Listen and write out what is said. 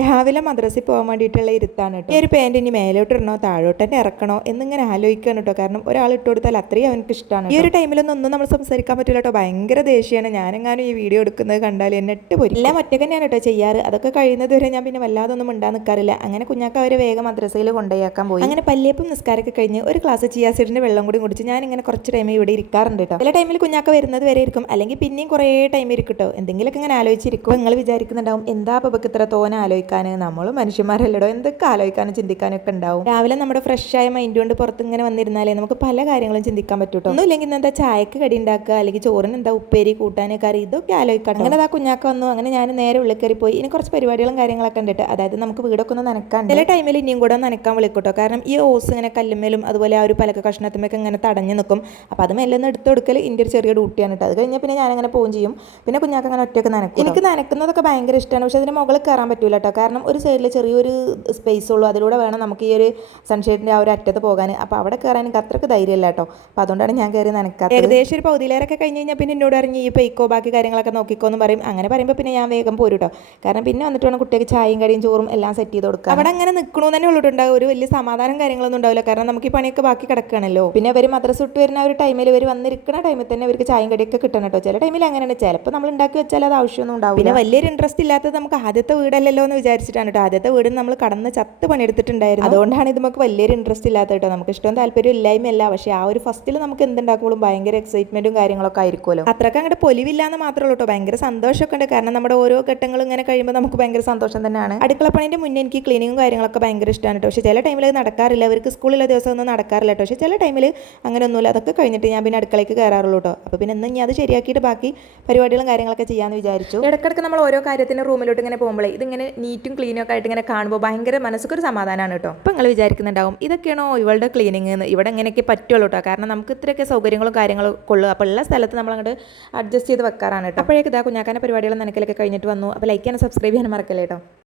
രാവിലെ മദ്രസയിൽ പോകാൻ വേണ്ടിയിട്ടുള്ള ഇരുത്താണ് കേട്ടോ. ഈ ഒരു പാൻറ് ഇനി മേലോട്ട് ഇടണോ താഴോട്ട് തന്നെ ഇറക്കണോ എന്നിങ്ങനെ ആലോചിക്കണം കേട്ടോ. കാരണം ഒരാൾ ഇട്ട് കൊടുത്താൽ അത്രയും അവനക്ക് ഇഷ്ടമാണ്. ഈ ഒരു ടൈമിലൊന്നും നമ്മൾ സംസാരിക്കാൻ പറ്റില്ല കേട്ടോ. ഭയങ്കര ദേഷ്യമാണ്. ഞാനെങ്ങാനും ഈ വീഡിയോ എടുക്കുന്നത് കണ്ടാൽ എന്നെ ഇട്ട് പോരും. എല്ലാം ഒറ്റയ്ക്ക് തന്നെയാണ് കേട്ടോ ചെയ്യാറ്. അതൊക്കെ കഴിയുന്നത് വരെ ഞാൻ പിന്നെ വല്ലാതൊന്നും ഉണ്ടാ നിൽക്കാറില്ല. അങ്ങനെ കുഞ്ഞാക്ക അവരെ വേഗം മദ്രസയിൽ കൊണ്ടുപോയാക്കാൻ പോയി. അങ്ങനെ പല്ലിയപ്പം നിസ്കാരമൊക്കെ കഴിഞ്ഞ് ഒരു ഗ്ലാസ് ചിയാസീഡിന്റെ വെള്ളം കൂടി കുടിച്ച് ഞാൻ ഇങ്ങനെ കുറച്ച് ടൈം ഇവിടെ ഇരിക്കാറുണ്ട് കേട്ടോ. ചില ടൈമിൽ കുഞ്ഞാക്ക വരുന്നത് വരെ ഇരിക്കും, അല്ലെങ്കിൽ പിന്നെയും കുറേ ടൈം ഇരിക്കും കേട്ടോ. എന്തെങ്കിലുമൊക്കെ ഇങ്ങനെ ആലോചിച്ചിരിക്കും. നിങ്ങൾ വിചാരിക്കുന്നുണ്ടാവും എന്താ ഇപ്പൊ ഇത്ര തോനെ ആലോചിക്കാൻ, നമ്മളും മനുഷ്യന്മാരല്ലടോ, എന്തൊക്കെ ആലോചിക്കാനും ചിന്തിക്കാനൊക്കെ ഉണ്ടാവും. രാവിലെ നമ്മുടെ ഫ്രഷ് ആയ മൈൻഡ് കൊണ്ട് പുറത്ത് ഇങ്ങനെ വന്നിരുന്നാലേ നമുക്ക് പല കാര്യങ്ങളും ചിന്തിക്കാൻ പറ്റൂട്ടോ. ഒന്നും ഇല്ലെങ്കിൽ എന്താ ചായക്ക് കടി ഉണ്ടാക്കുക, അല്ലെങ്കിൽ ചോറിന് എന്താ ഉപ്പേരി കൂട്ടാൻ കറി, ഇതൊക്കെ ആലോചിക്കാം. അങ്ങനെ അതാ കുഞ്ഞാക്ക വന്നു. അങ്ങനെ ഞാൻ നേരെ ഉള്ളിൽ കയറി പോയി. ഇനി കുറച്ച് പരിപാടികളും കാര്യങ്ങളൊക്കെ ഉണ്ട്. അതായത് നമുക്ക് വീടൊക്കെ ഒന്ന് നനക്കാൻ ചില ടൈമിൽ ഇനിയും കൂടെ നനക്കാൻ വിളിക്കൂട്ടോ. കാരണം ഈ ഓസ് ഇങ്ങനെ കല്ലുമേലും അതുപോലെ ആ ഒരു പലക കഷ്ണത്തുമൊക്കെ ഇങ്ങനെ തടഞ്ഞു നിൽക്കും. അപ്പോൾ അത് മെല്ലെ എടുത്ത് കൊടുക്കൽ എൻ്റെ ഒരു ചെറിയ ഡ്യൂട്ടിയാണ് കേട്ടോ. അത് കഴിഞ്ഞാൽ പിന്നെ ഞാനങ്ങനെ പോവുകയും ചെയ്യും. പിന്നെ കുഞ്ഞാക്ക അങ്ങനെ ഒറ്റയ്ക്ക് നനക്കും. എനിക്ക് നനക്കുന്നതൊക്കെ ഭയങ്കര ഇഷ്ടമാണ്. പക്ഷെ അതിന് മുകളിൽ കയറാൻ പറ്റൂല കേട്ടോ. കാരണം ഒരു സൈഡിൽ ചെറിയൊരു സ്പേസ് ഉള്ളൂ. അതിലൂടെ വേണം നമുക്ക് ഈ ഒരു സൺഷെയ്ഡിൻ്റെ ആ ഒരു അറ്റത്ത് പോകാൻ. അപ്പോൾ അവിടെ കയറാൻ എനിക്ക് അത്രയ്ക്ക് ധൈര്യമില്ല കേട്ടോ. അപ്പോൾ അതുകൊണ്ടാണ് ഞാൻ കയറി നനക്കാത്തത്. ഏകദേശം ഒരു പകുതിയിലേറൊക്കെ കഴിഞ്ഞ് കഴിഞ്ഞാൽ പിന്നെ എന്നോട് അറിഞ്ഞ് ഈ പെയ്ക്കോ ബാക്കി കാര്യങ്ങളൊക്കെ നോക്കിക്കോ എന്ന് പറയും. അങ്ങനെ പറയുമ്പോൾ പിന്നെ ഞാൻ വേഗം പോരും കേട്ടോ. കാരണം പിന്നെ വന്നിട്ട് വേണം കുട്ടിക്ക് ചായയും കടിയും ചോറും എല്ലാം സെറ്റ് ചെയ്ത് കൊടുക്കുക. അവിടെ അങ്ങനെ നിൽക്കണമെന്ന് തന്നെ ഉള്ളിട്ടുണ്ടാവും. ഒരു വലിയ സമാധാനം കാര്യങ്ങളൊന്നും ഉണ്ടാവില്ല. കാരണം നമുക്ക് ഈ പണിയൊക്കെ ബാക്കി കിടക്കുകയാണല്ലോ. പിന്നെ അവർ മദ്രസ വിട്ട് വരുന്ന ഒരു ടൈമിൽ ഇവർ വന്നിരിക്കുന്ന ടൈമിൽ തന്നെ അവർക്ക് ചായയും കടിയൊക്കെ കിട്ടണം കേട്ടോ. ചില ടൈമിൽ അങ്ങനെയാണ്. ചിലപ്പോൾ നമ്മൾ ഉണ്ടാക്കി വെച്ചാൽ അത് ആവശ്യമൊന്നും ഉണ്ടാവും. പിന്നെ വലിയൊരു ഇൻട്രസ്റ്റ് ഇല്ലാത്തത് നമുക്ക് ആദ്യത്തെ വീടല്ലല്ലോ എന്ന് വിചാരിച്ചിട്ടാണ് കേട്ടോ. ആദ്യത്തെ വീടിന് നമ്മൾ കടന്ന് ചത്ത് പണിയെടുത്തിട്ടുണ്ടായിരുന്നു. അതുകൊണ്ടാണ് ഇത് നമുക്ക് വലിയൊരു ഇൻട്രസ്റ്റ് ഇല്ലാത്ത കേട്ടോ. നമുക്ക് ഇഷ്ടവും താല്പര്യം ഇല്ലായ്മയല്ല. പക്ഷേ ആ ഒരു ഫസ്റ്റിൽ നമുക്ക് എന്തുണ്ടാക്കുമ്പോഴും ഭയങ്കര എക്സൈറ്റ്മെന്റും കാര്യങ്ങളൊക്കെ ആയിരിക്കുമല്ലോ. അത്രയ്ക്ക് അങ്ങോട്ട് പൊലിവില്ല എന്ന് മാത്രമേ ഉള്ളൂ കേട്ടോ. ഭയങ്കര സന്തോഷമൊക്കെ ഉണ്ട്. കാരണം നമ്മുടെ ഓരോ ഘട്ടങ്ങളും ഇങ്ങനെ കഴിയുമ്പോൾ നമുക്ക് ഭയങ്കര സന്തോഷം തന്നെയാണ്. അടുക്കളപ്പണിൻ്റെ മുന്നേ എനിക്ക് ക്ലീനിങ്ങും കാര്യങ്ങളൊക്കെ ഭയങ്കര ഇഷ്ടമാണ് കേട്ടോ. പക്ഷേ ചില ടൈമിൽ അത് നടക്കാറില്ല. അവർക്ക് സ്കൂളിലെ ദിവസം ഒന്നും നടക്കാറില്ല കേട്ടോ. പക്ഷേ ചില ടൈമിൽ അങ്ങനെ ഒന്നുമില്ല. അതൊക്കെ കഴിഞ്ഞിട്ട് ഞാൻ പിന്നെ അടുക്കളയ്ക്ക് കയറാറുള്ളൂ കേട്ടോ. അപ്പോൾ പിന്നെ ഇന്ന് ഞാൻ അത് ശരിയാക്കിയിട്ട് ബാക്കി പരിപാടികളും കാര്യങ്ങളൊക്കെ ചെയ്യാമെന്ന് വിചാരിച്ചു. ഇടയ്ക്കിടയ്ക്ക് നമ്മൾ ഓരോ കാര്യത്തിന് റൂമിലോട്ട് ഇങ്ങനെ പോകുമ്പോഴേ ഇതിങ്ങനെ നീറ്റും ക്ലീനും ഒക്കെ ആയിട്ട് ഇങ്ങനെ കാണുമ്പോൾ ഭയങ്കര മനസ്സൊരു സമാധാനമാണ് കേട്ടോ. അപ്പോൾ നിങ്ങൾ വിചാരിക്കുന്നുണ്ടാവും ഇതൊക്കെയാണോ ഇവളുടെ ക്ലീനിങ് എന്ന്. ഇവിടെ ഇങ്ങനെയൊക്കെ പറ്റുള്ളൂ കേട്ടോ. കാരണം നമുക്ക് ഇത്രയൊക്കെ സൗകര്യങ്ങളും കാര്യങ്ങളും ഉള്ളൂ. അപ്പോൾ ഉള്ള സ്ഥലത്ത് നമ്മൾ അങ്ങോട്ട് അഡ്ജസ്റ്റ് ചെയ്ത് വെക്കാറാണ് കേട്ടോ. അപ്പോഴേക്ക് ഇതാ കുഞ്ഞാക്കാൻ്റെ പരിപാടികളും നനക്കലൊക്കെ കഴിഞ്ഞിട്ട് വന്നു. അപ്പോൾ ലൈക്ക് ചെയ്യാനും സബ്സ്ക്രൈബ് ചെയ്യാനും മറക്കല്ലേ കേട്ടോ.